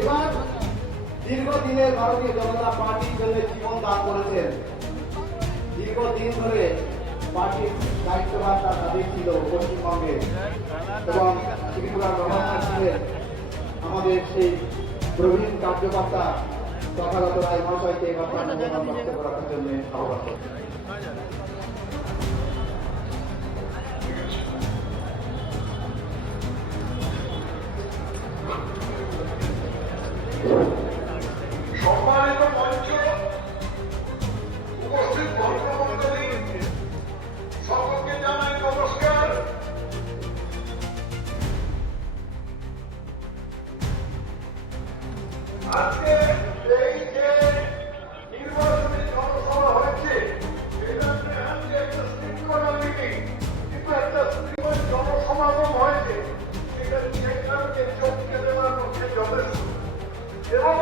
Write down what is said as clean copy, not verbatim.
এবার দীর্ঘদিনের ভারতীয় জনতা পার্টির জন্য জীবন দান করেছেন। দীর্ঘদিন ধরে পার্টির দায়িত্বভার তাদের ছিল পশ্চিমবঙ্গে এবং ত্রিপুরার গভর্নর ছিলেন আমাদের সেই প্রবীণ কার্যকর্তা তথাগত রায় মহাশয়কে এবার বক্তব্য রাখার জন্য আহ্বান করছেন। সম্মানিত মঞ্চ, উপস্থিত ভদ্রমণ্ডলী, সকলকে জানাই নমস্কার। আজকে এই যে নির্বাচনী জনসভা হয়েছে, এটা আজকে একটা শৃঙ্খলা মিটিং, কিন্তু একটা জনসমাগম হয়েছে, সেখানে চোখকে দেওয়ার পক্ষে যথেষ্ট এবং